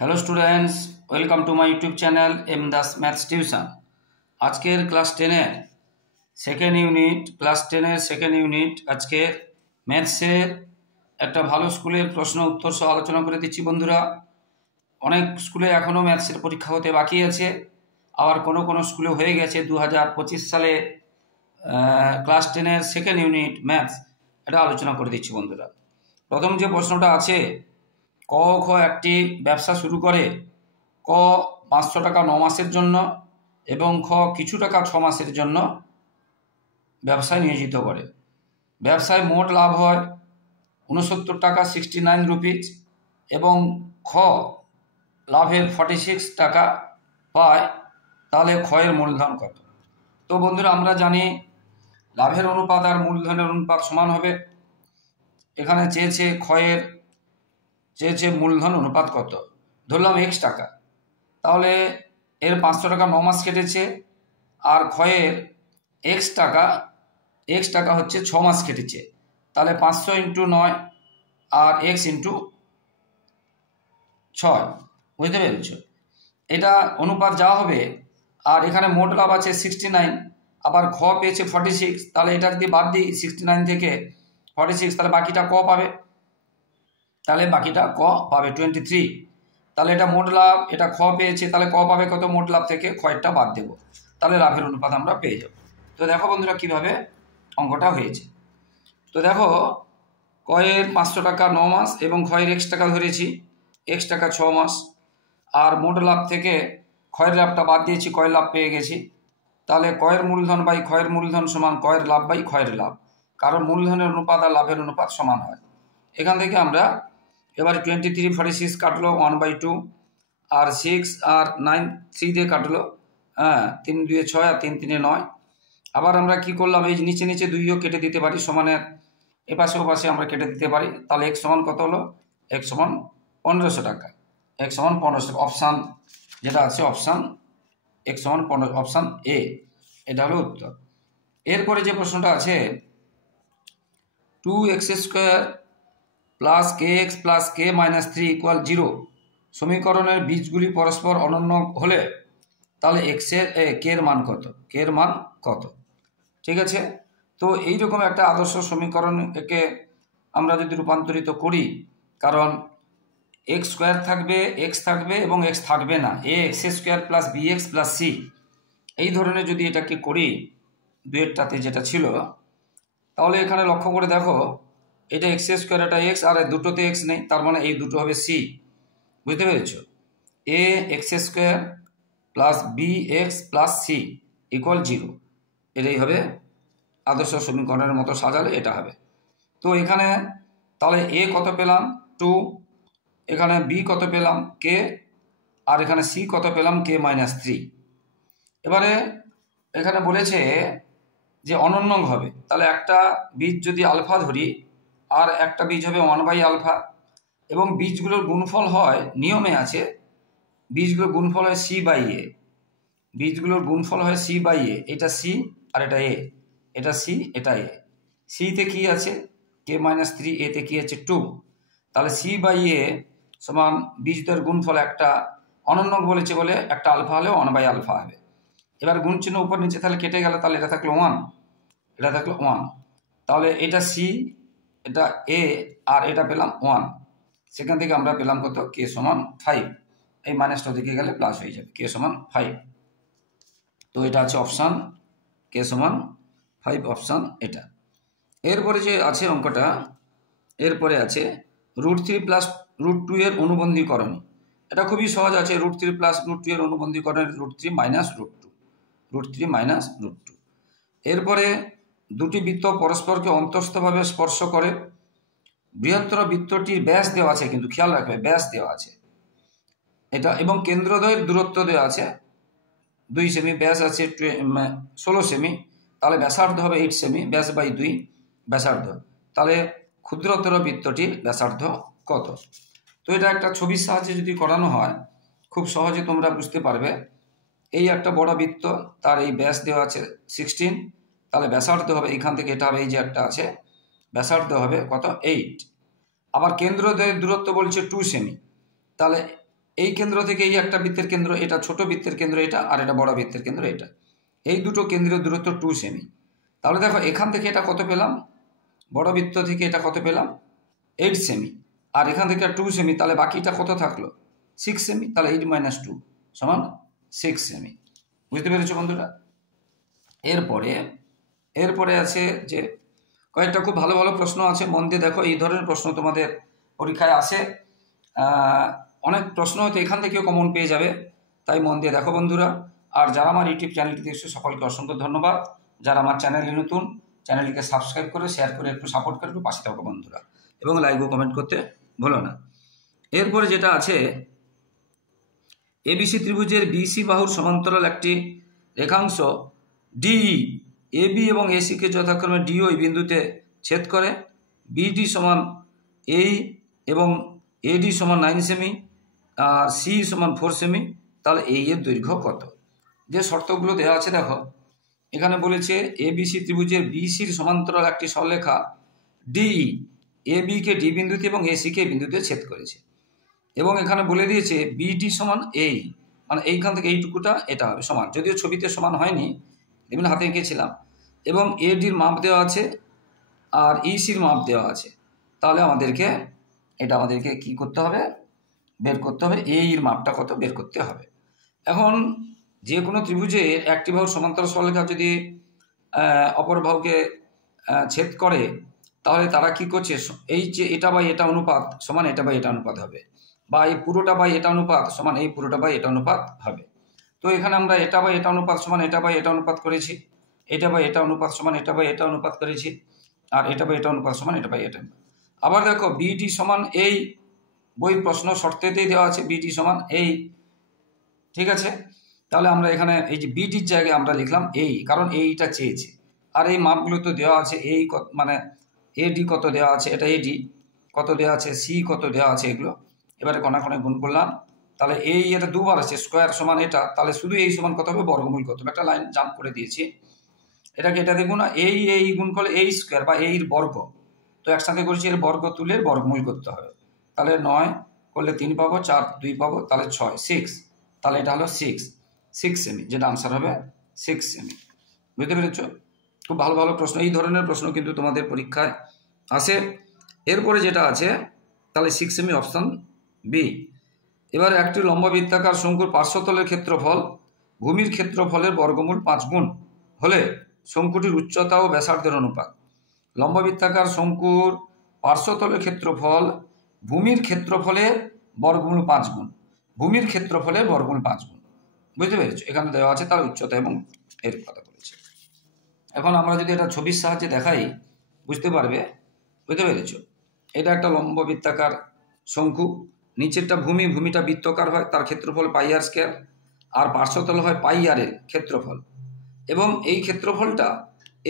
Hello students, welcome to my YouTube channel M Das maths tuition. আজকের class 10-এর second unit আজকে ম্যাথসের একটা ভালো স্কুলের প্রশ্ন উত্তর সহ আলোচনা করে দিচ্ছি। বন্ধুরা, অনেক স্কুলে এখনও ম্যাথসের পরীক্ষা হতে বাকি আছে, আবার কোনো কোনো স্কুলে হয়ে গেছে। 2025 সালে ক্লাস 10-এর সেকেন্ড ইউনিট ম্যাথস এটা আলোচনা করে দিচ্ছি। বন্ধুরা, প্রথম যে প্রশ্নটা আছে, ক খ একটি ব্যবসা শুরু করে। ক 500 টাকা 9 মাসের জন্য এবং খ কিছু টাকা 6 মাসের জন্য ব্যবসায় নিয়োজিত করে। ব্যবসায় মোট লাভ হয় 69 টাকা 69 রুপিজ এবং খ লাভের 46 টাকা পায়। তাহলে ক্ষয়ের মূলধন কত? তো বন্ধুরা, আমরা জানি লাভের অনুপাত আর মূলধনের অনুপাত সমান হবে। এখানে চেয়েছে মূলধন অনুপাত কত, ধরলাম x টাকা। তাহলে এর 500 টাকা 9 মাস কেটেছে, আর ক্ষয়ের x টাকা হচ্ছে 6 মাস কেটেছে। তাহলে 500 × 9 আর x × 6, বুঝতে পেরেছ? এটা অনুপাত যা হবে। আর এখানে মোট লাভ আছে 69, আবার খ পেয়েছে 46। তাহলে এটা যদি বাদ দিই 69 থেকে 46, তাহলে বাকিটা ক পাবে। তাহলে বাকিটা ক পাবে 23। তাহলে এটা মোট লাভ, এটা খ পেয়েছে, তাহলে ক পাবে কত মোট লাভ থেকে? ক্ষয়টা বাদ দেব, তাহলে লাভের অনুপাত আমরা পেয়ে যাব। তো দেখো বন্ধুরা কিভাবে অঙ্কটা হয়েছে। তো দেখো, কয়ের 500 টাকা 9 মাস এবং ক্ষয়ের x টাকা ধরেছি, x টাকা 6 মাস। আর মোট লাভ থেকে ক্ষয়ের লাভটা বাদ দিয়েছি, কয়ের লাভ পেয়ে গেছি। তাহলে কয়ের মূলধন বাই ক্ষয়ের মূলধন সমান কয়ের লাভ বাই ক্ষয়ের লাভ, কারণ মূলধনের অনুপাত আর লাভের অনুপাত সমান হয়। এখান থেকে আমরা এবারে 23 46 কাটলো 1/2, আর 6 আর 9 3 দিয়ে কাটলো, 3 2 6 আর 3 3 9। আবার আমরা কি করলাম, এই নিচে নিচে 2ও কেটে দিতে পারি, সমানের এপাশে ওপাশে আমরা কেটে দিতে পারি। তাহলে x সমান কত হলো? x সমান 1500 টাকা। x সমান 1500, অপশান যেটা আছে অপশান x সমান 15, অপশান এ, এটা হলো উত্তর। এরপরে যে প্রশ্নটা আছে, 2x² plus kx plus k minus 3 equal 0 সমীকরণের বীজগুলি পরস্পর অনন্য হলে তাহলে k এর মান কত? k এর মান কত? ঠিক আছে। তো এইরকম একটা আদর্শ সমীকরণ একে আমরা যদি রূপান্তরিত করি, কারণ x² থাকবে, x থাকবে এবং x থাকবে না, ax² plus bx plus c, এই ধরনের যদি এটাকে করি দুয়েরটাতে যেটা ছিল, তাহলে এখানে লক্ষ্য করে দেখো, এটা x², এটা x, আর দুটোতে x নেই, তার মানে এই দুটো হবে c, বুঝতে পেরেছ? ax² plus bx plus c equal 0, এটাই হবে আদর্শ সমীকরণের মতো সাজালে এটা হবে। তো এখানে তাহলে a কত পেলাম? 2, এখানে b কত পেলাম? k, আর এখানে c কত পেলাম? k minus 3। এবারে এখানে বলেছে যে অনন্য হবে, তাহলে একটা বীজ যদি আলফা ধরি আর একটা বীজ হবে 1/α, এবং বীজগুলোর গুণফল হয়, নিয়মে আছে বীজগুলোর গুণফল হয় c/a, বীজগুলোর গুণফল হয় c/a। এটা c আর এটা a, এটা c এটা a। c-তে কি আছে? k মাইনাস 3, a-তে কি আছে? 2। তাহলে c/a সমান বীজদের গুণফল, একটা অনন্য বলেছে বলে একটা আলফা হলেও 1/α হবে। এবার গুণ চিহ্ন উপর নিচে তাহলে কেটে গেল, তাহলে এটা থাকলো 1, এটা থাকলো 1। তাহলে এটা c, এটা a, আর এটা পেলাম 1। সেখান থেকে আমরা পেলাম কত? k সমান 5। এই মাইনাসটা দিকে গেলে প্লাস হয়ে যাবে, k সমান 5। তো এটা আছে অপশান k সমান 5, অপশান এটা। এরপরে যে আছে অঙ্কটা, এরপরে আছে √3 প্লাস √2 এর অনুবন্ধীকরণ। এটা খুবই সহজ আছে, √3 প্লাস √2 এর অনুবন্ধীকরণ √3 মাইনাস √2, √3 মাইনাস √2। এরপরে দুটি বৃত্ত পরস্পরকে অন্তঃস্থভাবে স্পর্শ করে। বৃহত্তর বৃত্তটির ব্যাস দেওয়া আছে, কিন্তু খেয়াল রাখবে ব্যাস দেওয়া আছে এটা, এবং কেন্দ্রদ্বয়ের দূরত্ব দেওয়া আছে 2 সেমি, ব্যাস আছে 16 সেমি, তাহলে ব্যাসার্ধ হবে 8 সেমি, ব্যাস বাই 2 ব্যাসার্ধ। তাহলে ক্ষুদ্রতর বৃত্তটির ব্যাসার্ধ কত? তো এটা একটা ছবির সাহায্যে যদি করানো হয় খুব সহজে তোমরা বুঝতে পারবে। এই একটা বড় বৃত্ত, তার এই ব্যাস দেওয়া আছে 16, তাহলে ব্যাসার্ধ হবে এখান থেকে, এটা হবে এই যে একটা আছে, ব্যাসার্ধ হবে কত? 8। আবার কেন্দ্রদ্বয়ের দূরত্ব বলছে 2 সেমি, তাহলে এই কেন্দ্র থেকে এই একটা বৃত্তের কেন্দ্র, এটা ছোট বৃত্তের কেন্দ্র এটা, আর এটা বড় বৃত্তের কেন্দ্র এটা, এই দুটো কেন্দ্রের দূরত্ব 2 সেমি। তাহলে দেখো এখান থেকে এটা কত পেলাম, বড় বৃত্ত থেকে এটা কত পেলাম 8 সেমি, আর এখান থেকে 2 সেমি, তাহলে বাকিটা কত থাকলো 6 সেমি। তাহলে 8 - 2 সমান 6 সেমি। বুঝতে পেরেছো বন্ধুরা? এরপরে আছে যে কয়েকটা খুব ভালো ভালো প্রশ্ন আছে, মন দিয়ে দেখো। এই ধরনের প্রশ্ন তোমাদের পরীক্ষায় আসে, অনেক প্রশ্ন হয়তো এখান থেকেও কমন পেয়ে যাবে, তাই মন দিয়ে দেখো বন্ধুরা। আর যারা আমার ইউটিউব চ্যানেলটি দেখছো সকলকে অসংখ্য ধন্যবাদ। যারা আমার চ্যানেলে নতুন, চ্যানেলটিকে সাবস্ক্রাইব করে শেয়ার করে একটু সাপোর্ট করে একটু পাশে থাকো বন্ধুরা, এবং লাইক ও কমেন্ট করতে ভুলো না। এরপরে যেটা আছে, এবিসি ত্রিভুজের বিসি বাহুর সমান্তরাল একটি রেখাংশ ডিই এবি এবং এসিকে যথাক্রমে ডিও এই বিন্দুতে ছেদ করে, বিডি সমান এই এবং এডি সমান 9 সেমি, আর সি সমান 4 সেমি। তাহলে এই এর দৈর্ঘ্য কত? যে শর্তগুলো দেওয়া আছে দেখো, এখানে বলেছে এবিসি ত্রিভুজের বিসির সমান্তরাল একটি সরলরেখা ডিই এবিকে ডি বিন্দুতে এবং এসিকে বিন্দুতে ছেদ করেছে, এবং এখানে বলে দিয়েছে বিডি সমান এই, মানে এইখান থেকে এইটুকুটা এটা হবে সমান, যদিও ছবিতে সমান হয়নি, এমনি হাতে এঁকেছিলাম, এবং এডির মাপ দেওয়া আছে আর ইসির মাপ দেওয়া আছে। তাহলে আমাদেরকে কি করতে হবে, বের করতে হবে এর মাপটা কত বের করতে হবে। এখন যে কোনো ত্রিভুজে একটি বাহুর সমান্তরাল সরলরেখা যদি অপর বাহুকে ছেদ করে, তাহলে তারা কি করছে, এই যে এটা বাই এটা অনুপাত সমান এটা বাই এটা অনুপাত হবে, বা এই পুরোটা বাই এটা অনুপাত সমান এই পুরোটা বাই এটা অনুপাত হবে। তো এখানে আমরা এটা বাই এটা অনুপাত সমান এটা বাই এটা অনুপাত করেছি, এটা বাই এটা অনুপাত সমান এটা বাই এটা অনুপাত করেছি, আর এটা বাই এটা অনুপাত সমান এটা বাই এটা। আবার দেখো বিডি সমান এই, বইয়ের প্রশ্ন শর্তেতেই দেওয়া আছে বিডি সমান এই, ঠিক আছে। তাহলে আমরা এখানে এই যে বিডির জায়গায় আমরা লিখলাম এই, কারণ এইটা চেয়েছে, আর এই মাপগুলো তো দেওয়া আছে, এই মানে এডি কত দেওয়া আছে, এটা এডি কত দেওয়া আছে, সি কত দেওয়া আছে, এগুলো এবারে কণাকণে গুণ করলাম। তাহলে এই এটা দুবার আছে, স্কোয়ার সমান এটা, তাহলে শুধু এই সমান কত হবে, বর্গমূল কত হবে। একটা লাইন জাম্প করে দিয়েছি, এটাকে এটা দেখুন না, এই গুণ করলে এই স্কোয়ার বা এর বর্গ, তো একসাথে করছি, এর বর্গ তুলে বর্গমূল করতে হবে। তাহলে 9 করলে 3 পাবো, 4 2 পাবো, তাহলে 6 6, তাহলে এটা হলো 6 সেমি, যেটা আনসার হবে 6 সেমি। বুঝতে পেরেছ? খুব ভালো ভালো প্রশ্ন, এই ধরনের প্রশ্ন কিন্তু তোমাদের পরীক্ষায় আসে। এরপরে যেটা আছে, তাহলে 6 সেমি অপশান বি। এবার একটি লম্ব বৃত্তাকার শঙ্কুর পার্শ্বতলের ক্ষেত্রফল ভূমির ক্ষেত্রফলের বর্গমূল 5 গুণ হলে শঙ্কুটির উচ্চতা ও ব্যাসার্ধের অনুপাত। লম্ব বৃত্তাকার শঙ্কুর পার্শ্বতলের ক্ষেত্রফল ভূমির ক্ষেত্রফলের বর্গমূল 5 গুণ, ভূমির ক্ষেত্রফলের বর্গমূল 5 গুণ। বুঝতে পেরেছো? এখানে দেওয়া আছে তার উচ্চতা এবং এর কথা বলেছে। এখন আমরা যদি এটা ছবির সাহায্যে দেখাই বুঝতে পারবে। বুঝতে পেরেছো? এটা একটা লম্ব বৃত্তাকার শঙ্কু, নিচেরটা ভূমিটা বৃত্তাকার হয়, তার ক্ষেত্রফল পাই আর স্কয়ার, আর পার্শ্বতল হয় পাই আর এর ক্ষেত্রফল, এবং এই ক্ষেত্রফলটা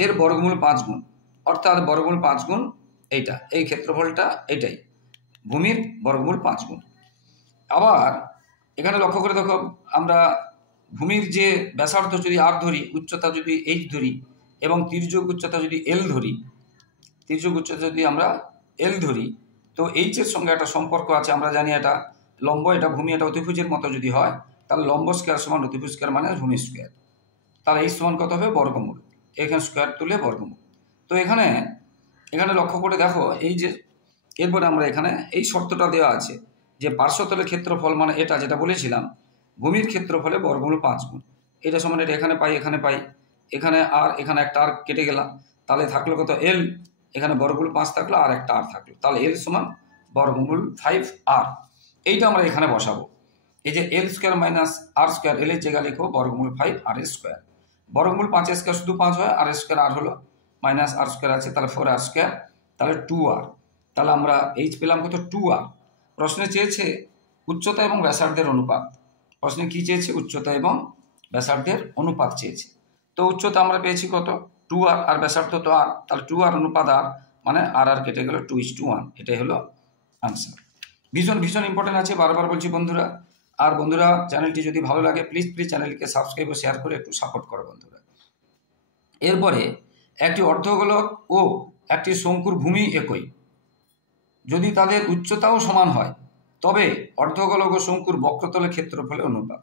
এর বর্গমূল 5 গুণ, অর্থাৎ বর্গমূল 5 গুণ এইটা, এই ক্ষেত্রফলটা এটাই ভূমির বর্গমূল 5 গুণ। আবার এখানে লক্ষ্য করে দেখো, আমরা ভূমির যে ব্যাসার্ধ যদি আর ধরি, উচ্চতা যদি এইচ ধরি, এবং তির্যক উচ্চতা যদি এল ধরি, তির্যক উচ্চতা যদি আমরা এল ধরি, তো এইচের সঙ্গে একটা সম্পর্ক আছে। আমরা জানি এটা লম্ব, এটা ভূমি, এটা অতিভুজের মতো যদি হয়, তাহলে লম্ব স্কোয়ার সমান অতিভুজ স্কোয়ার মানে ভূমি স্কোয়ার। তাহলে এই সমান কত হবে, বর্গমূল, এখানে স্কোয়ার তুলে বর্গমূল। তো এখানে লক্ষ্য করে দেখো, এই যে এরপরে আমরা এখানে এই শর্তটা দেওয়া আছে যে পার্শ্বতলের ক্ষেত্রফল মানে এটা যেটা বলেছিলাম, ভূমির ক্ষেত্রফলে বর্গমূল 5 গুণ, এটা সমান এটা এখানে পাই, এখানে একটা আর কেটে গেলাম, তাহলে থাকলো কত এল, এখানে বর্গমূল 5 থাকলো আর একটা আর থাকলো, তাহলে এল সমান বর্গমূল 5 আর। এইটা আমরা এখানে বসাবো, এই যে এল স্কোয়ার মাইনাস আর স্কোয়ার, এল এর জায়গায় লিখবো বর্গমূল 5 আর স্কোয়ার, বর্গমূল 5 স্কোয়ার শুধু 5 হয়, আর স্কোয়ার আর হলো মাইনাস আর স্কোয়ার আছে, তাহলে 4 আর স্কোয়ার, তাহলে 2 আর। তাহলে আমরা এইচ পেলাম কত, 2 আর। প্রশ্নে চেয়েছে উচ্চতা এবং ব্যাসার্ধের অনুপাত, প্রশ্নে কি চেয়েছে, উচ্চতা এবং ব্যাসার্ধের অনুপাত চেয়েছে। তো উচ্চতা আমরা পেয়েছি কত, 2 আর, আর ব্যাসার্ধ তো আর, তাহলে 2 আর অনুপাত আর, মানে আর কেটে গেল 2:1, এটাই হলো আনসার। ভীষণ ভীষণ ইম্পর্টেন্ট আছে, বারবার বলছি বন্ধুরা। আর বন্ধুরা, চ্যানেলটি যদি ভালো লাগে প্লিজ চ্যানেলকে সাবস্ক্রাইব ও শেয়ার করে একটু সাপোর্ট করো বন্ধুরা। এরপরে একটি অর্ধগোলক ও একটি শঙ্কুর ভূমি একই, যদি তাদের উচ্চতাও সমান হয়, তবে অর্ধগোলক ও শঙ্কুর বক্রতলের ক্ষেত্রফলের অনুপাত।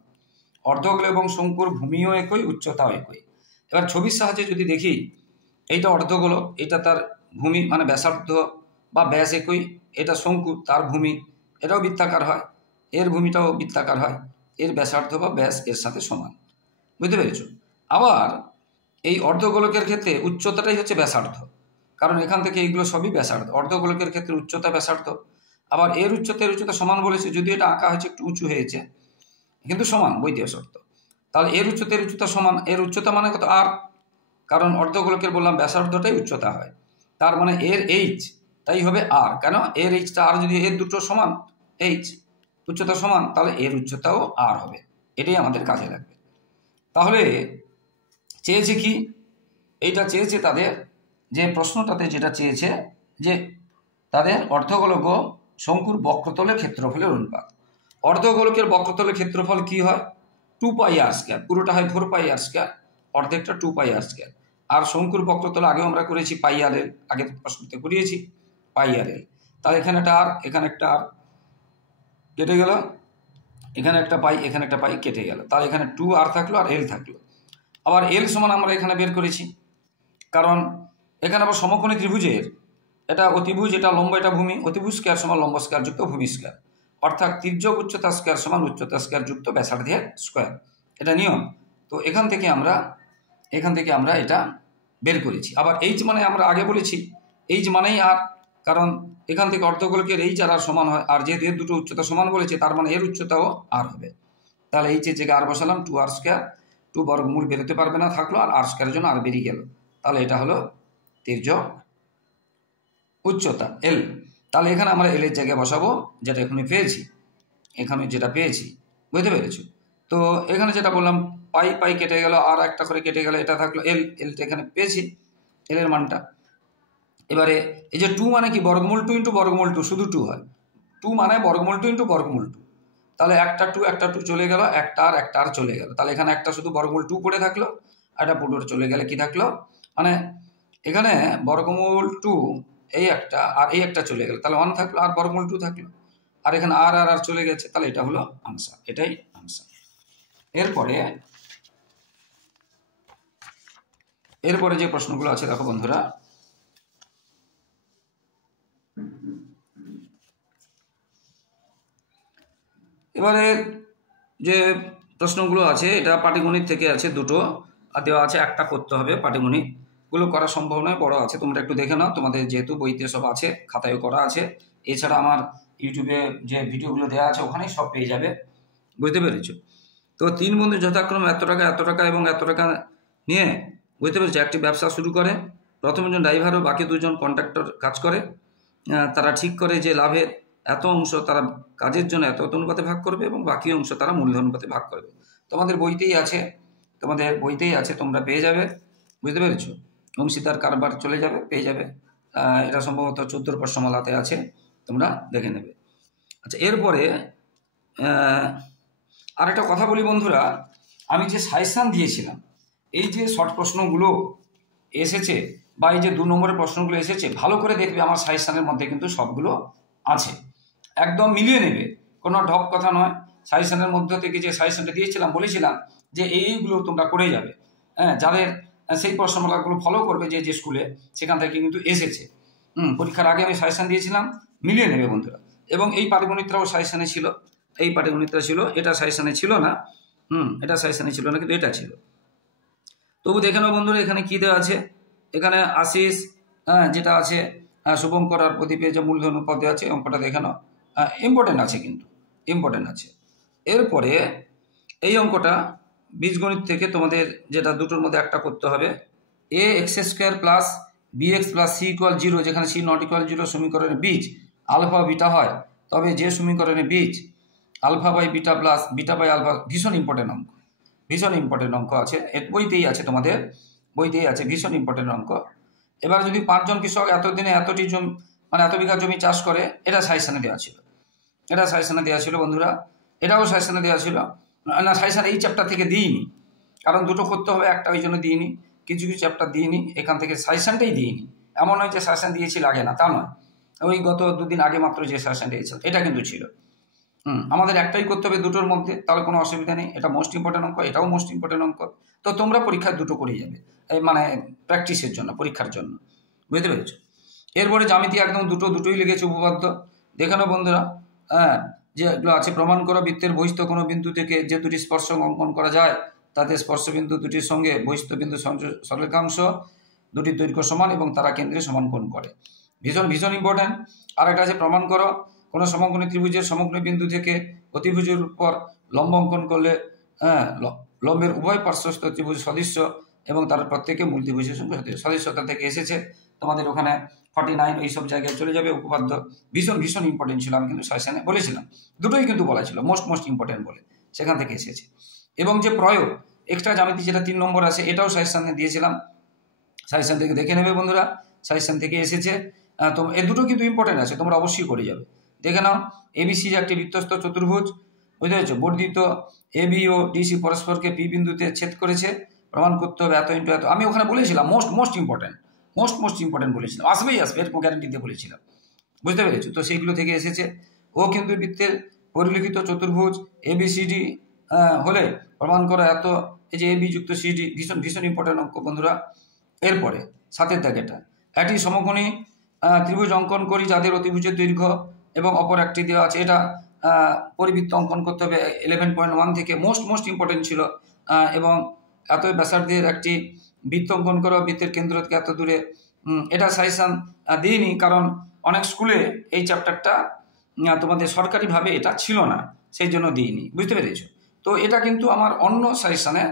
অর্ধগোলক এবং শঙ্কুর ভূমিও একই, উচ্চতাও একই। এবার ছবির সাহায্যে যদি দেখি, এইটা অর্ধগোলক, এটা তার ভূমি মানে ব্যাসার্ধ বা ব্যাস একই, এটা শঙ্কু, তার ভূমি এটাও বৃত্তাকার হয়, এর ভূমিটাও বৃত্তাকার হয়, এর ব্যাসার্ধ বা ব্যাস এর সাথে সমান। বুঝতে পেরেছ? আবার এই অর্ধগোলকের ক্ষেত্রে উচ্চতাটাই হচ্ছে ব্যাসার্ধ, কারণ এখান থেকে এইগুলো সবই ব্যাসার্ধ। অর্ধগোলকের ক্ষেত্রে উচ্চতা ব্যাসার্ধ, আবার এর উচ্চতা সমান বলেছে, যদিও এটা আঁকা হয়েছে একটু উঁচু হয়েছে, কিন্তু সমান বৈদ্যুতিক শর্ত। তাহলে এর উচ্চতা সমান, এর উচ্চতা মানে কত? আর, কারণ অর্ধগোলকের বললাম ব্যাসার্ধটাই উচ্চতা হয়, তার মানে এর এইচ তাই হবে আর। কেন? এর এইচটা আর, যদি এর দুটো সমান এইচ উচ্চতা সমান, তাহলে এর উচ্চতাও আর হবে। এটাই আমাদের কাজে লাগবে। তাহলে চেয়েছে কি? এইটা চেয়েছে তাদের যে প্রশ্নটাতে যেটা চেয়েছে যে তাদের অর্ধগোলক ও শঙ্কুর বক্রতলের ক্ষেত্রফলের অনুপাত। অর্ধগোলকের বক্রতলের ক্ষেত্রফল কি হয়? 2πr², পুরোটা হয় 4πr², অর্ধেকটা 2πr²। আর শঙ্কুর বক্রতল আগেও আমরা করেছি πr, আগে প্রশ্নতে করিয়েছি πr। তাহলে এখানে একটা আর, এখানে একটা আর কেটে গেল, এখানে একটা পাই, এখানে একটা পাই কেটে গেল, তাহলে এখানে 2r থাকলো আর l থাকলো। আবার l সমান আমরা এখানে বের করেছি, কারণ এখানে আবার সমকোণী ত্রিভুজের এটা অতিভুজ, এটা লম্ব, এটা ভূমি। অতিভুজ স্কয়ার সমান লম্ব স্কয়ার যুক্ত ভূমি স্কয়ার, অর্থাৎ তির্যক উচ্চতা স্কয়ার সমান উচ্চতা স্কয়ার যুক্ত ব্যাসার্ধের স্কয়ার, এটা নিয়ম। তো এখান থেকে আমরা এটা বের করেছি। আবার এইচ মানে আমরা আগে বলেছি এইচ মানেই আর, কারণ এখান থেকে অর্ধগোলকের এইচ আর সমান হয়, আর যেহেতু এর দুটো উচ্চতা সমান বলেছে, তার মানে এর উচ্চতাও আর হবে। তাহলে এইচের জায়গায় আর বসালাম, 2r², 2 বর্গমূল বেরোতে পারবে না, থাকলো আর r² জন্য আর বেরিয়ে গেল। তাহলে এটা হলো তির্যক উচ্চতা এল। তাহলে এখানে আমরা এল এর জায়গায় বসাবো, যেটা এখানে যেটা পেয়েছি। বুঝতে পেরেছো? তো এখানে যেটা বললাম, পাই কেটে গেল, আর একটা করে কেটে গেল, এটা থাকলো এলটা এখানে পেয়েছি, এল এর মানটা। এবারে এই যে 2 মানে কি? বর্গমূল 2 ইন্টু বর্গমূল 2, শুধু 2 হয়। 2 মানে বর্গমূল 2 ইন্টু বর্গমূল 2। তাহলে একটা 2 চলে গেল, একটা আর চলে গেল, তাহলে এখানে একটা শুধু বর্গমূল 2 পড়ে থাকলো, আর এটা পুরো চলে গেলে কি থাকলো, মানে এখানে বর্গমূল 2 এই একটা আর এই একটা চলে গেল, তাহলে 1 থাকলো, আর বর্গমূল 2 থাকলো, আর এখানে আর চলে গেছে, তাহলে এটা হলো আনসার, এটাই আনসার। এরপরে যে প্রশ্নগুলো আছে দেখো বন্ধুরা, এবারে যে প্রশ্নগুলো আছে এটা পাটিগণিত থেকে আছে, দুটো দেওয়া আছে, একটা করতে হবে। পাটিগণিতগুলো করা সম্ভব নয়, বড় আছে, তোমরা একটু দেখে নাও, তোমাদের যেহেতু বইতে সব আছে, খাতায়ও করা আছে, এছাড়া আমার ইউটিউবে যে ভিডিওগুলো দেওয়া আছে ওখানেই সব পেয়ে যাবে। বুঝতে পেরেছো? তো 3 বন্ধু যথাক্রমে এত টাকা এবং এত টাকা নিয়ে, বুঝতে পেরেছো, একটি ব্যবসা শুরু করে। প্রথম একজন ড্রাইভার ও বাকি 2জন কন্ট্রাক্টর কাজ করে। তারা ঠিক করে যে লাভের এত অংশ তারা কাজের জন্য এত অনুপাতে ভাগ করবে এবং বাকি অংশ তারা মূল্য অনুপাতে ভাগ করবে। তোমাদের বইতেই আছে, তোমরা পেয়ে যাবে। বুঝতে পেরেছো? অংশীদার কারবার চলে যাবে, পেয়ে যাবে। এটা সম্ভবত 14 প্রশ্নমালাতে আছে, তোমরা দেখে নেবে। আচ্ছা, এরপরে আর একটা কথা বলি বন্ধুরা, আমি যে সাজেশান দিয়েছিলাম, এই যে শর্ট প্রশ্নগুলো এসেছে বা এই যে 2 নম্বরের প্রশ্নগুলো এসেছে, ভালো করে দেখবে, আমার সাজেশানের মধ্যে কিন্তু সবগুলো আছে, একদম মিলিয়ে নেবে, কোনো ঢপ কথা নয়। সাজেশানের মধ্যে থেকে যে সাজেশানটা দিয়েছিলাম, বলেছিলাম যে এইগুলো তোমরা করে যাবে। যাদের সেই প্রশ্নমালাগুলো ফলো করবে, যে স্কুলে, সেখান থেকে কিন্তু এসেছে। পরীক্ষার আগে আমি সাজেশান দিয়েছিলাম, মিলিয়ে নেবে বন্ধুরা। এবং এই পাটিগণিতটাও সাজেশানে ছিল, এই পাটিগণিতটা ছিল, এটা সাজেশানে ছিল না, এটা সাজেশানে ছিল না, কিন্তু এটা ছিল। তবু দেখে নাও বন্ধুরা, এখানে কি দেওয়া আছে, এখানে আশিস, যেটা আছে শুভঙ্কর আর প্রদীপের যে মূলধন অনুপাত দেওয়া আছে, অঙ্কটা দেখে নাও, ইম্পর্টেন্ট আছে, কিন্তু ইম্পর্টেন্ট আছে। এরপরে এই অঙ্কটা বীজগণিত থেকে তোমাদের যেটা দুটোর মধ্যে একটা করতে হবে, ax² plus bx plus c = 0, যেখানে c ≠ 0 সমীকরণের বীজ আলফা বিটা হয়, তবে যে সমীকরণের বীজ alpha by beta plus beta by alpha, ভীষণ ইম্পর্টেন্ট অঙ্ক আছে, এর বইতেই আছে, তোমাদের বইতেই আছে, ভীষণ ইম্পর্টেন্ট অঙ্ক। এবার যদি 5 জন কৃষক এতদিনে এতটি জমি, মানে এত বিঘা জমি চাষ করে, এটা সাজেশানে দেওয়া ছিল, বন্ধুরা, এটাও সাজেশানে দেওয়া ছিল না। সাজেশান এই চ্যাপ্টার থেকে দিইনি, কারণ দুটো করতে হবে, একটা ওই জন্য দিইনি, কিছু চ্যাপ্টার দিইনি, এখান থেকে সাজেশানটাই দিইনি। এমন নয় যে সাজেশান দিয়েছিল আগে, না, তা নয়, ওই গত 2 দিন আগে মাত্র যে সাজেশান দিয়েছিল, এটা কিন্তু ছিল। আমাদের একটাই করতে হবে দুটোর মধ্যে, তাহলে কোনো অসুবিধা নেই। এটা মোস্ট ইম্পর্টেন্ট অঙ্ক, এটাও মোস্ট ইম্পর্টেন্ট অঙ্ক। তো তোমরা পরীক্ষায় দুটো করেই যাবে, এই মানে প্র্যাকটিসের জন্য, পরীক্ষার জন্য, বুঝতে পেরেছো? এরপরে জ্যামিতি একদম দুটোই লেগেছে উপপাদ্য। দেখে নাও বন্ধুরা, যেগুলো আছে, প্রমাণ করো বৃত্তের বহিস্থ কোনো বিন্দু থেকে যে দুটি স্পর্শক অঙ্কন করা যায় তাতে স্পর্শবিন্দু দুটির সঙ্গে বহিস্থ বিন্দু সরলরেখাংশ দুটির দৈর্ঘ্য সমান এবং তারা কেন্দ্রে সমান কোণ করে। ভীষণ ভীষণ ইম্পর্ট্যান্ট। আর একটা আছে, প্রমাণ করো কোনো সমকোণী ত্রিভুজের সমকোণী বিন্দু থেকে অতিভুজের উপর লম্ব অঙ্কন করলে লম্বের উভয় পার্শ্বস্থ ত্রিভুজ সদৃশ্য এবং তার প্রত্যেকে মূল ত্রিভুজের সঙ্গে সদৃশ্যতা থেকে এসেছে। তোমাদের ওখানে 49 এইসব জায়গায় চলে যাবে উপপাদ্য। ভীষণ ভীষণ ইম্পর্টেন্ট ছিল, আমি কিন্তু সাজেশনে বলেছিলাম, দুটোই কিন্তু বলা ছিল মোস্ট ইম্পর্টেন্ট বলে, সেখান থেকে এসেছে। এবং যে প্রয়োগ এক্সট্রা জ্যামিতি যেটা 3 নম্বর আছে, এটাও সাজেশনে দিয়েছিলাম, সাজেশন থেকে দেখে নেবে বন্ধুরা, সাজেশন থেকে এসেছে। তো এই দুটো কিন্তু ইম্পর্টেন্ট আছে, তোমরা অবশ্যই করে যাবে। দেখে নাও, এবিসি একটি বৃত্তস্থ চতুর্ভুজ, বুঝতে পেরেছো? বর্ধিত এবি ও ডিসি পরস্পরকে পি বিন্দুতে ছেদ করেছে, প্রমাণ করতে হবে এত ইন্টু এত। আমি ওখানে বলেছিলাম মোস্ট ইম্পর্টেন্ট বলেছিলাম, আসবেই এরকম গ্যারান্টি দিয়ে বলেছিলাম, বুঝতে পেরেছো? তো সেইগুলো থেকে এসেছে। ও কিন্তু বৃত্তের পরিলিখিত চতুর্ভুজ এবিসিডি হলে প্রমাণ করা এত, এই যে এবি যুক্ত সিডি, ভীষণ ইম্পর্টেন্ট অঙ্ক বন্ধুরা। এরপরে সাতের দাগেটা, একটি সমকোণী ত্রিভুজ অঙ্কন করি যাদের অতিভুজের দৈর্ঘ্য এবং অপর একটি দেওয়া আছে, এটা পরিবৃত্ত অঙ্কন করতে হবে 11.1 থেকে, মোস্ট ইম্পর্টেন্ট ছিল। এবং এত ব্যাসার্ধের একটি বৃত্ত অঙ্কন করো বৃত্তের কেন্দ্র থেকে এত দূরে। এটা সাজেশন দিইনি, কারণ অনেক স্কুলে এই চ্যাপ্টারটা তোমাদের সরকারিভাবে এটা ছিল না, সেই জন্য দিইনি, বুঝতে পেরেছো? তো এটা কিন্তু আমার অন্য সাজেশনে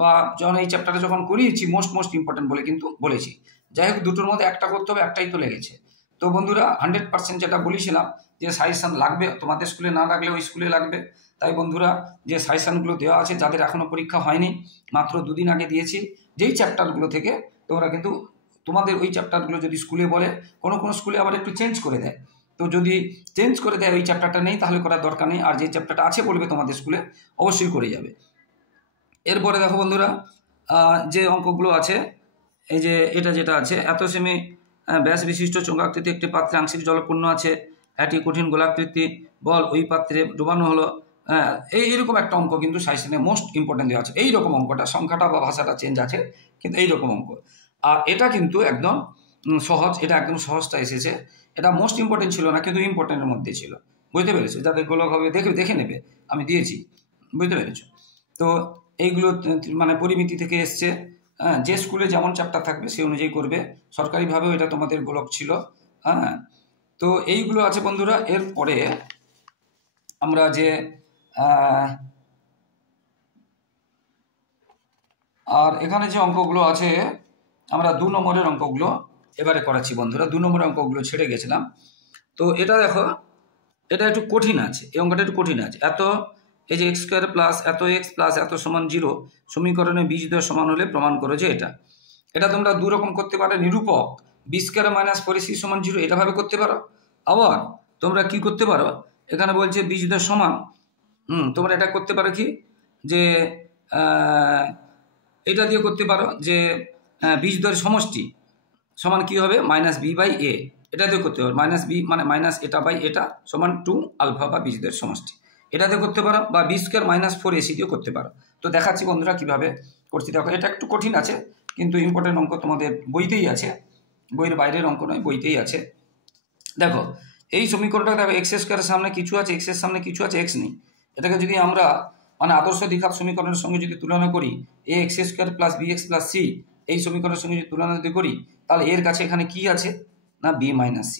বা যখন এই চ্যাপ্টারটা যখন করিয়েছি মোস্ট ইম্পর্টেন্ট বলে কিন্তু বলেছি। যাই হোক, দুটোর মধ্যে একটা করতে হবে, একটাই তো লেগেছে। তো বন্ধুরা 100% যেটা বলেছিলাম যে সাজেশন লাগবে, তোমাদের স্কুলে না লাগলে ওই স্কুলে লাগবে। তাই বন্ধুরা, যে সাজেশনগুলো দেওয়া আছে, যাদের এখনও পরীক্ষা হয়নি, মাত্র 2 দিন আগে দিয়েছি, যেই চ্যাপ্টারগুলো থেকে তোমরা কিন্তু তোমাদের ওই চ্যাপ্টারগুলো যদি স্কুলে বলে, কোনো স্কুলে আবার একটু চেঞ্জ করে দেয়, তো যদি চেঞ্জ করে দেয় ওই চ্যাপ্টারটা নেই, তাহলে করার দরকার নেই। আর যে চ্যাপ্টারটা আছে বলবে তোমাদের স্কুলে, অবশ্যই করে যাবে। এরপরে দেখো বন্ধুরা, যে অঙ্কগুলো আছে, এই যে এটা যেটা আছে, এত সেমি ব্যাস বিশিষ্ট চৌকাকৃতি একটি পাত্রে আংশিক জলপূর্ণ আছে, একটি কঠিন গোলাকৃতি বল ওই পাত্রে ডুবানো হলো। এইরকম একটা অঙ্ক কিন্তু সাজেশনে মোস্ট ইম্পর্টেন্ট দেওয়া আছে। এইরকম অঙ্কটা, সংখ্যাটা বা ভাষাটা চেঞ্জ আছে, কিন্তু এইরকম অঙ্ক। আর এটা কিন্তু একদম সহজ, এটা একদম সহজটা এসেছে। এটা মোস্ট ইম্পর্টেন্ট ছিল না, কিন্তু ইম্পর্টেন্টের মধ্যে ছিল, বুঝতে পেরেছো? যাদের গোলক হবে দেখে নেবে, আমি দিয়েছি, বুঝতে পেরেছো? তো এইগুলো মানে পরিমিতি থেকে এসছে। যে স্কুলে যেমন চ্যাপ্টার থাকবে সেই অনুযায়ী করবে, সরকারিভাবেও এটা তোমাদের গোলক ছিল। তো এইগুলো আছে বন্ধুরা। এরপরে আমরা যে আর এখানে যে অঙ্কগুলো আছে, আমরা 2 নম্বরের অঙ্কগুলো এবারে করাচ্ছি বন্ধুরা। 2 নম্বরের অঙ্কগুলো ছেড়ে গেছিলাম। তো এটা দেখো, এটা একটু কঠিন আছে, এই অঙ্কটা একটু কঠিন আছে। এই যে x² প্লাস এত x প্লাস এত সমান 0 সমীকরণে বীজদ্বয় সমান হলে প্রমাণ করো যে এটা তোমরা 2 রকম করতে পারো। নিরূপক b² মাইনাস 4ac সমান 0, এটা ভাবে করতে পারো। আবার তোমরা কি করতে পারো, এখানে বলছে বীজদ্বয় সমান, তোমরা এটা করতে পারো কি, যে এটা দিয়ে করতে পারো যে বীজদ্বয়ের সমষ্টি সমান কি হবে, -b/a, এটা দিয়ে করতে পারো। -b মানে মাইনাস এটা বাই এটা সমান 2 আলফা বা বীজদ্বয়ের সমষ্টি, এটা দিয়ে করতে পারো। বা b² মাইনাস 4ac দিয়ে করতে পারো। তো দেখাচ্ছি বন্ধুরা কিভাবে করছি। দেখো, এটা একটু কঠিন আছে, কিন্তু ইম্পর্টেন্ট অঙ্ক তোমাদের বইতেই আছে, বইয়ের বাইরের অঙ্ক নয়, বইতেই আছে। দেখো, এই সমীকরণটা দেখো, x² সামনে কিছু আছে, x এর সামনে কিছু আছে, x নেই। এটাকে যদি আমরা মানে আদর্শ দ্বিঘাত সমীকরণের সঙ্গে যদি তুলনা করি, ax² plus bx plus c, এই সমীকরণের সঙ্গে যদি তুলনা যদি করি, তাহলে এর কাছে এখানে কি আছে না b মাইনাস c,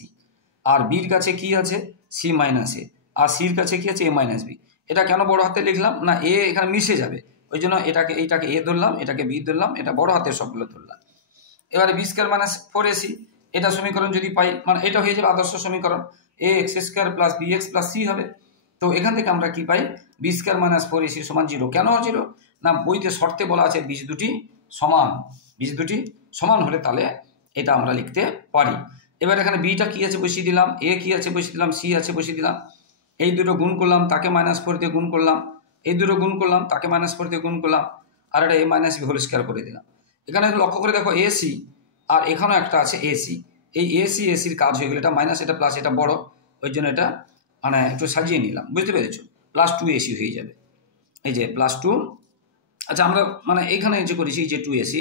আর বির কাছে কি আছে c মাইনাস a, আর সির কাছে কি আছে a মাইনাস b। এটা কেন বড় হাতে লিখলাম না, a এখানে মিশে যাবে, ওই জন্য এইটাকে a ধরলাম, এটাকে b ধরলাম, এটা বড় হাতের সবগুলো ধরলাম। এবারে b² মাইনাস 4ac, এটা সমীকরণ যদি পাই, মানে এটা হয়ে যাবে আদর্শ সমীকরণ, ax² plus bx plus c হবে। তো এখান থেকে আমরা কি পাই, b² মাইনাস 4ac সমান 0। কেন 0 না, বইতে শর্তে বলা আছে বীজ দুটি সমান হলে তাহলে এটা আমরা লিখতে পারি। এবার এখানে বিটা কি আছে বসিয়ে দিলাম, এ কি আছে বসিয়ে দিলাম, সি আছে বসিয়ে দিলাম। এই দুটো গুণ করলাম, তাকে -4 দিয়ে গুণ করলাম, এই দুটো গুণ করলাম, তাকে -4 দিয়ে গুণ করলাম, আর এটা a minus b whole square করে দিলাম। এখানে লক্ষ্য করে দেখো এসি, আর এখানেও একটা আছে এসি। এই এসির কাজ হয়ে গেল, এটা মাইনাস এটা প্লাস, এটা বড়, ওই জন্য এটা মানে একটু সাজিয়ে নিলাম, বুঝতে পেরেছো? প্লাস 2ac হয়ে যাবে, এই যে প্লাস 2। আচ্ছা আমরা মানে এইখানে যে করেছি যে 2ac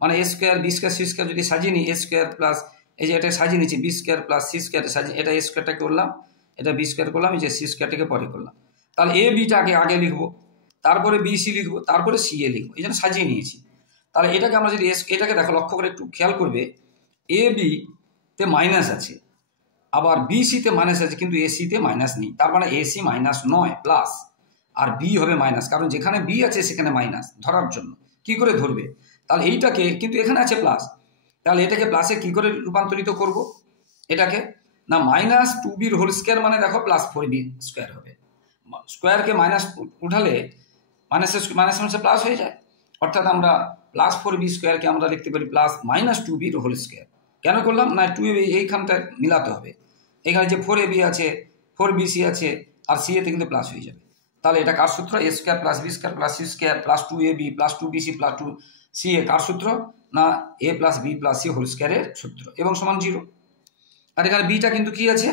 মানে a square B square C square যদি সাজিয়ে নিই, a স্কোয়ার প্লাস এই যে এটা সাজিয়ে নিচ্ছি B square plus C square সাজিয়ে, এটা a স্কোয়ারটা করলাম, এটা বি স্কোয়ার করলাম, এই যে সি স্কোয়ারটাকে পরে করলাম। তাহলে এ বিটা আগে লিখবো, তারপরে বি সি লিখবো, তারপরে সি এ লিখবো, এই জন্য সাজিয়ে নিয়েছি। তাহলে এটাকে আমরা যদি এটাকে দেখো লক্ষ্য করে একটু খেয়াল করবে, এ বি তে মাইনাস আছে, আবার বি সিতে মাইনাস আছে, কিন্তু এ সিতে মাইনাস নেই, তার মানে এসি মাইনাস নয় প্লাস, আর বি হবে মাইনাস, কারণ যেখানে বি আছে সেখানে মাইনাস ধরার জন্য কি করে ধরবে। তাহলে এইটাকে কিন্তু এখানে আছে প্লাস, তাহলে এটাকে প্লাসে কি করে রূপান্তরিত করব, এটাকে না মাইনাস 2b হোল স্কোয়ার মানে দেখো প্লাস 4b স্কোয়ার হবে, স্কোয়ারকে মাইনাস উঠালে মাইনাসে প্লাস হয়ে যায়, অর্থাৎ আমরা প্লাস 4b স্কোয়ারকে আমরা লিখতে পারি plus minus 2b whole square. কেন করলাম না 2ab এইখানটা মিলাতে হবে, এখানে যে 4ab আছে 4bc আছে আর সি এতে কিন্তু প্লাস হয়ে যাবে। তাহলে এটা কার সূত্র, a square plus b square plus C square plus 2ab plus 2bc plus 2ca কার সূত্র না a plus b plus c whole স্কোয়ারের সূত্র, এবং সমান 0। আর এখানে বিটা কিন্তু কি আছে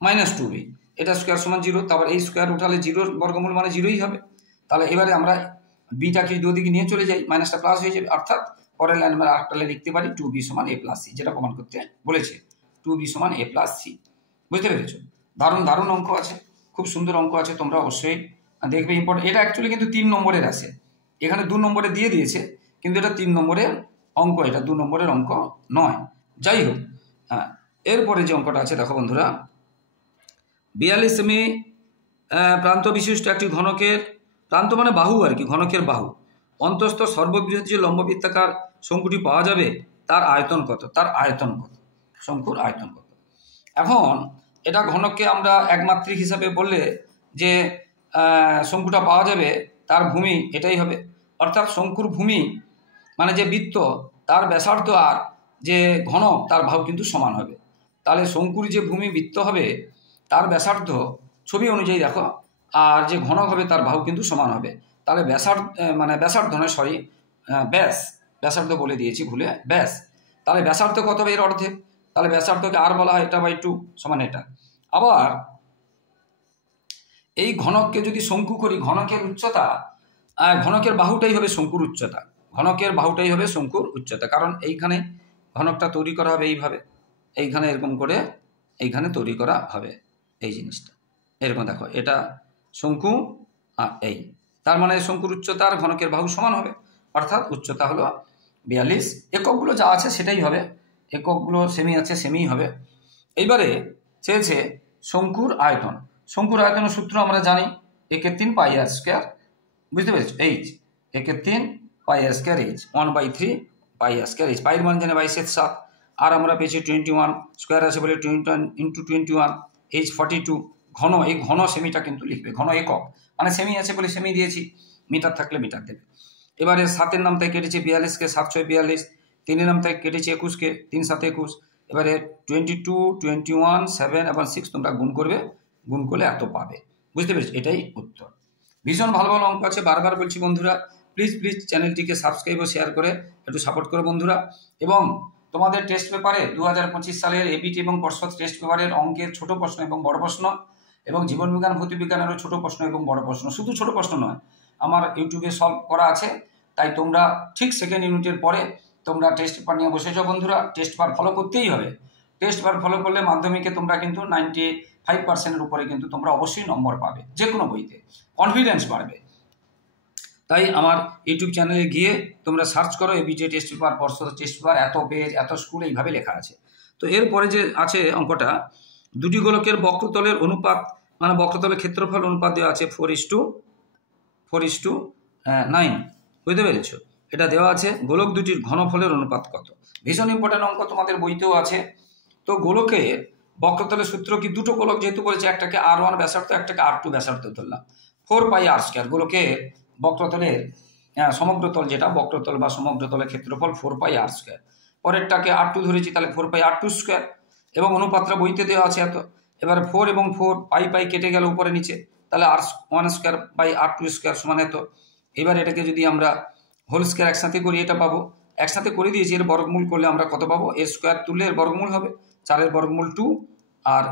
মাইনাস 2b, এটা স্কোয়ার সমান 0, তারপর এই স্কোয়ার উঠালে 0 বর্গমূল মানে 0ই হবে। তাহলে এবারে আমরা বিটাকে যদি ওদিকে নিয়ে চলে যাই মাইনাসটা প্লাস হয়ে যাবে, অর্থাৎ পরের লাইন আমরা আরেকটা লিখতে পারি 2b সমান a প্লাস সি, যেটা প্রমাণ করতে বলেছে 2b সমান a প্লাস সি। বুঝতে পেরেছো? দারুণ অঙ্ক আছে, খুব সুন্দর অঙ্ক আছে, তোমরা অবশ্যই দেখবে। ইম্পর্টেন্ট, এটা অ্যাকচুয়ালি কিন্তু 3 নম্বরের আছে, এখানে 2 নম্বরে দিয়ে দিয়েছে, কিন্তু এটা 3 নম্বরের অঙ্ক, এটা 2 নম্বরের অঙ্ক নয়। যাই হোক, হ্যাঁ এরপরে যে অঙ্কটা আছে দেখো বন্ধুরা, 42 সেমি প্রান্ত বিশিষ্ট একটি ঘনকের, প্রান্ত মানে বাহু আর কি, ঘনকের বাহু অন্তস্থ সর্ববৃহৎ যে লম্ববৃত্তাকার শঙ্কুটি পাওয়া যাবে তার আয়তন কত, তার আয়তন কত, শঙ্কুর আয়তন কত। এখন এটা ঘনককে আমরা একমাত্রিক হিসাবে বললে যে শঙ্কুটা পাওয়া যাবে তার ভূমি এটাই হবে, অর্থাৎ শঙ্কুর ভূমি মানে যে বৃত্ত তার ব্যাসার্ধ আর যে ঘনক তার বাহু কিন্তু সমান হবে। তাহলে শঙ্কুর যে ভূমি বৃত্ত হবে তার ব্যাসার্ধ ছবি অনুযায়ী দেখো, আর যে ঘনক হবে তার বাহু কিন্তু সমান হবে। তাহলে ব্যাসার্ধ নয় সরি ব্যাসার্ধ বলে দিয়েছি ভুলে, ব্যাস। তাহলে ব্যাসার্ধ কত হবে, এর অর্ধেক, তাহলে ব্যাসার্ধকে আর বলা হয় এটা বাই 2 সমান এটা। আবার এই ঘনককে যদি শঙ্কু করি, ঘনকের উচ্চতা ঘনকের বাহুটাই হবে শঙ্কুর উচ্চতা, ঘনকের বাহুটাই হবে শঙ্কুর উচ্চতা, কারণ এইখানে ঘনকটা তৈরি করা হবে এইভাবে, এইখানে এরকম করে এইখানে তৈরি করা হবে এই জিনিসটা, এরকম দেখো এটা শঙ্কু আর এই, তার মানে শঙ্কুর উচ্চতা আর ঘনকের বাহু সমান হবে, অর্থাৎ উচ্চতা হলো 42। এককগুলো যা আছে সেটাই হবে, এককগুলো সেমি আছে সেমিই হবে। এইবারে চেয়েছে শঙ্কুর আয়তন, শঙ্কুর আয়তনের সূত্র আমরা জানি, একের 3 পাই আর স্কোয়ার, বুঝতে পেরেছো, এইচ একের 3 পাই আর স্কোয়ার এইচ 1/3 পাই আর স্কোয়ার এইচ, পাইয়ের মান জানে 22/7, আর আমরা পেয়েছি 21, স্কোয়ার আছে বলে 21 ইন্টু 21, এইচ 42। ঘন, এই ঘন সেমিটা কিন্তু লিখবে, ঘন একক মানে সেমি আছে বলে সেমি দিয়েছি, মিটার থাকলে মিটার দেবে। এবারে 7-এর নাম থেকে কেটেছে 42কে, 7 6 42, 3-এর নাম থেকে কেটেছে 21কে, 3 7 21, এবারে 22 21 7 এবং 6 তোমরা গুণ করবে, গুণ করলে এত পাবে, বুঝতে পেরেছো, এটাই উত্তর। ভীষণ ভালো ভালো অঙ্ক আছে, বারবার বলছি বন্ধুরা প্লিজ চ্যানেলটিকে সাবস্ক্রাইব ও শেয়ার করে একটু সাপোর্ট করো বন্ধুরা। এবং তোমাদের টেস্ট পেপারে 2025 সালের এবিটি এবং পর্ষদ টেস্ট পেপারের অঙ্কের ছোট প্রশ্ন এবং বড় প্রশ্ন, এবং জীবনবিজ্ঞান ভৌতবিজ্ঞানেরও ছোট প্রশ্ন এবং বড় প্রশ্ন, শুধু ছোট প্রশ্ন নয়, আমার ইউটিউবে সলভ করা আছে, তাই তোমরা ঠিক সেকেন্ড ইউনিটের পরে তোমরা টেস্ট পেপার নিয়ে বসে যাও বন্ধুরা, টেস্ট পেপার ফলো করতেই হবে, টেস্ট পেপার ফলো করলে মাধ্যমিকে তোমরা কিন্তু 95%-এর উপরে কিন্তু তোমরা অবশ্যই নম্বর পাবে, যে কোনো বইতে কনফিডেন্স বাড়বে। তাই আমার ইউটিউব চ্যানেলে গিয়ে তোমরা সার্চ করো এবিটি টেস্ট পেপার, পর্ষদ টেস্ট পেপার, এত পেজ এত স্কুল এইভাবে লেখা আছে। তো এরপরে যে আছে অঙ্কটা, দুটি গোলকের বক্রতলের অনুপাত মানে বক্রতলের ক্ষেত্রফল অনুপাত দেওয়া আছে 4:9, বুঝতে পেরেছো, এটা দেওয়া আছে। গোলক দুটির ঘনফলের অনুপাত কত, ভীষণ ইম্পর্টেন্ট অঙ্ক, তোমাদের বইতেও আছে। তো গোলকের বক্রতলের সূত্র কি, দুটো গোলক যেহেতু বলেছে, একটাকে R1 ব্যাসার্ধ একটাকে R2 ব্যাসার্ধ ধরলাম, 4πr², গোলকের বক্রতলের সমগ্রতল যেটা বক্রতল বা সমগ্রতলের ক্ষেত্রফল 4πr², পরেরটাকে R2 ধরেছি তাহলে 4πr², এবং অনুপাতটা বইতে দেওয়া আছে এত। এবার 4 এবং 4 পাই কেটে গেল উপরে নিচে, তাহলে R1² সমান এত। এবার এটাকে যদি আমরা হোল স্কোয়ার একসাথে করি এটা পাবো, একসাথে করে দিয়েছি, এর বর্গমূল করলে আমরা কত পাবো, এর স্কোয়ার তুললে এর বর্গমূল হবে, 4-এর বর্গমূল 2 আর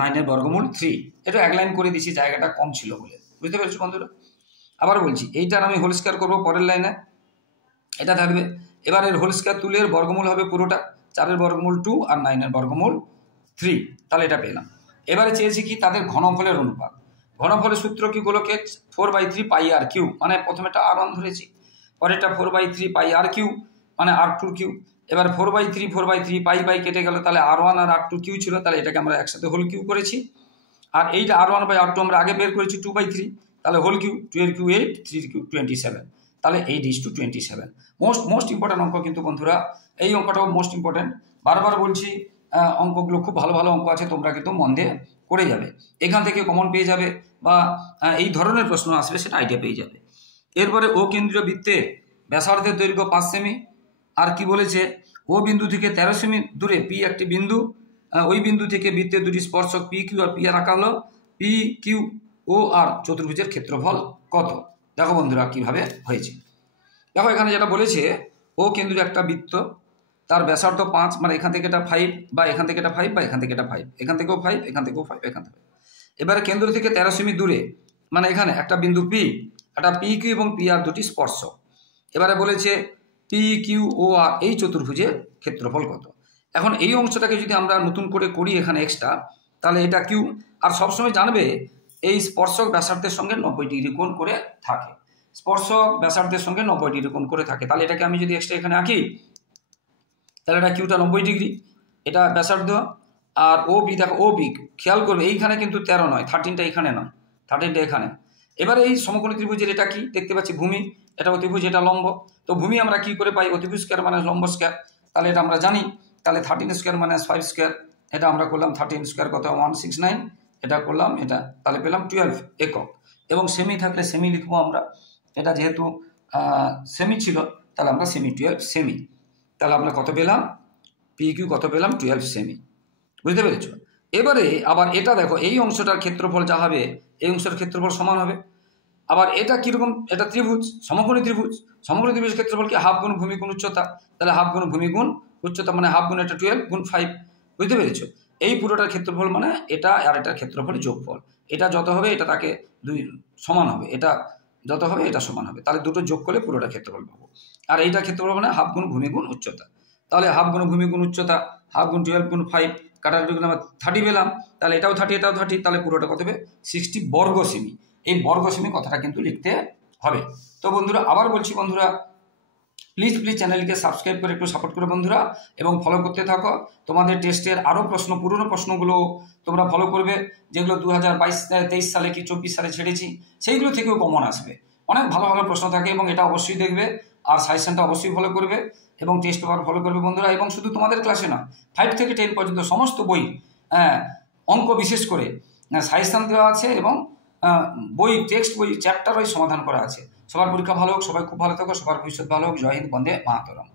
9 বর্গমূল 3। এটা এক লাইন করে দিচ্ছি, জায়গাটা কম ছিল বলে, বুঝতে পেরেছো বন্ধুরা। আবার বলছি এইটার আমি হোল স্কয়ার করবো পরের লাইনে, এটা থাকবে। এবার এর হোল স্কয়ার তুলে বর্গমূল হবে পুরোটা, 4 বর্গমূল 2 আর 9 বর্গমূল 3, তাহলে এটা পেলাম। এবারে চেয়েছি কি তাদের ঘনফলের অনুপাত। ঘনফলের সূত্র কি গোলকে 4/3 পাই আর কিউ, মানে প্রথমেটা R1 ধরেছি, পরেরটা 4/3 পাই আর কিউ মানে R2 কিউ। এবার 4/3 পাই কেটে গেল, তাহলে R1 আর R2 কিউ ছিল, তাহলে এটাকে আমরা একসাথে হোল কিউ করেছি। আর এইটা R1/R2 আমরা আগে বের করেছি 2/3, তাহলে হোল কিউ, 2 এর কিউ 8, 3 এর কিউ 27, তাহলে 8:27। মোস্ট ইম্পর্টেন্ট অঙ্ক কিন্তু বন্ধুরা, এই অঙ্কটাও মোস্ট ইম্পর্টেন্ট। বারবার বলছি অঙ্কগুলো খুব ভালো ভালো অঙ্ক আছে, তোমরা কিন্তু মন দিয়ে করে যাবে, এখান থেকে কমন পেয়ে যাবে বা এই ধরনের প্রশ্ন আসবে সেটা আইডিয়া পেয়ে যাবে। এরপরে ও কেন্দ্রীয় বৃত্তে ব্যাসার্ধের দৈর্ঘ্য 5 সেমি, আর কি বলেছে ও বিন্দু থেকে 13 সেমি দূরে পি একটি বিন্দু, ওই বিন্দু থেকে বৃত্তের দুটি স্পর্শক P Q R P R আঁকা হলো, পি কিউ ও আর চতুর্ভুজের ক্ষেত্রফল কত। দেখো বন্ধুরা কিভাবে হয়েছে, দেখো এখানে যেটা বলেছে ও কেন্দ্রীয় একটা বৃত্ত, তার ব্যাসার্ধ 5, মানে এখান থেকে এটা 5 বা এখান থেকে এটা 5 বা এখান থেকে এটা 5, এখান থেকেও 5, এখান থেকেও 5, এখান থেকে। এবারে কেন্দ্র থেকে 13 সেমি দূরে, মানে এখানে একটা বিন্দু পি, একটা পি কিউ এবং পি আর দুটি স্পর্শক। এবারে বলেছে পি কিউ ও আর এই চতুর্ভুজের ক্ষেত্রফল কত। এখন এই অংশটাকে যদি আমরা নতুন করে করি এখানে এক্সট্রা, তাহলে এটা কিউ, আর সবসময় জানবে এই স্পর্শক ব্যাসার্ধের সঙ্গে 90 ডিগ্রি কোণ করে থাকে, স্পর্শক ব্যাসার্ধের সঙ্গে 90 ডিগ্রি কোণ করে থাকে। তাহলে এটাকে আমি যদি এক্সট্রা এখানে আঁকি, তাহলে এটা কিউটা 90 ডিগ্রি, এটা ব্যাসার্ধ। আর ও বি, দেখো ও বি খেয়াল করবে এইখানে কিন্তু 13 নয়, 13টা এখানে নয়, 13টা এখানে। এবারে এই সমকোণী ত্রিভুজের এটা কি দেখতে পাচ্ছি ভূমি, এটা অতিভুজ, এটা লম্ব। তো ভূমি আমরা কি করে পাই, অতিভুজ স্কয়ার মানে লম্ব স্কয়ার, তাহলে এটা আমরা জানি। তাহলে 13 স্কয়ার মানে 5 স্কয়ার, এটা আমরা করলাম 13 স্কয়ার কত 169, এটা করলাম এটা, তাহলে পেলাম 12 একক। এবং সেমি থাকলে সেমি লিখবো আমরা, এটা যেহেতু সেমি ছিল তাহলে আমরা সেমি 12 সেমি, তাহলে আমরা কত পেলাম পি কিউ কত পেলাম 12 সেমি, বুঝতে পেরেছো। এবারে আবার এটা দেখো এই অংশটার ক্ষেত্রফল যা হবে এই অংশের ক্ষেত্রফল সমান হবে। আবার এটা কিরকম, এটা ত্রিভুজ, সমকোণী ত্রিভুজ, সমকোণী ত্রিভুজের ক্ষেত্রফল কি হাফ গুণ ভূমি গুণ উচ্চতা, তাহলে হাফ গুণ ভূমি গুণ উচ্চতা মানে হাফ গুণ এটা 12 গুণ 5, বুঝতে পেরেছো। এই পুরোটার ক্ষেত্রফল মানে এটা আর এটার ক্ষেত্রফলের যোগফল, এটা যত হবে এটা তাকে 2 সমান হবে, এটা যত হবে এটা সমান হবে, তাহলে দুটো যোগ করলে পুরোটা ক্ষেত্রফল পাবো। আর এইটার ক্ষেত্রফল মানে হাফ গুণ ভূমি গুণ উচ্চতা, তাহলে হাফ গুণ ভূমি গুণ উচ্চতা, হাফ গুণ 12 গুণ 5, কাটাকাটি আমরা 30 পেলাম, তাহলে এটাও 30 এটাও 30, তাহলে পুরোটা কত হবে 60 বর্গ সেমি। এই বর্গ সেমি কথাটা কিন্তু লিখতে হবে। তো বন্ধুরা আবার বলছি বন্ধুরা, প্লিজ চ্যানেলকে সাবস্ক্রাইব করে একটু সাপোর্ট করো বন্ধুরা, এবং ফলো করতে থাকো। তোমাদের টেস্টের আরও প্রশ্ন, পুরনো প্রশ্নগুলো তোমরা ফলো করবে, যেগুলো 2022-23 সালে কি 24 সালে ছেড়েছি, সেইগুলো থেকেও কমন আসবে। অনেক ভালো ভালো প্রশ্ন থাকে এবং এটা অবশ্যই দেখবে, আর সাজেশনটা অবশ্যই ফলো করবে এবং টেস্ট পেপার ফলো করবে বন্ধুরা। এবং শুধু তোমাদের ক্লাসে না, 5 থেকে 10 পর্যন্ত সমস্ত বই, অঙ্ক বিশেষ করে সাজেশন দেওয়া আছে এবং বই, টেক্সট বই, চ্যাপ্টার ওই সমাধান করা আছে। সবার পরীক্ষা ভালো হোক, সবাই খুব ভালো থাকো, সবার ভবিষ্যৎ ভালো হোক। জয় হিন্দ, বন্দে মাতরম।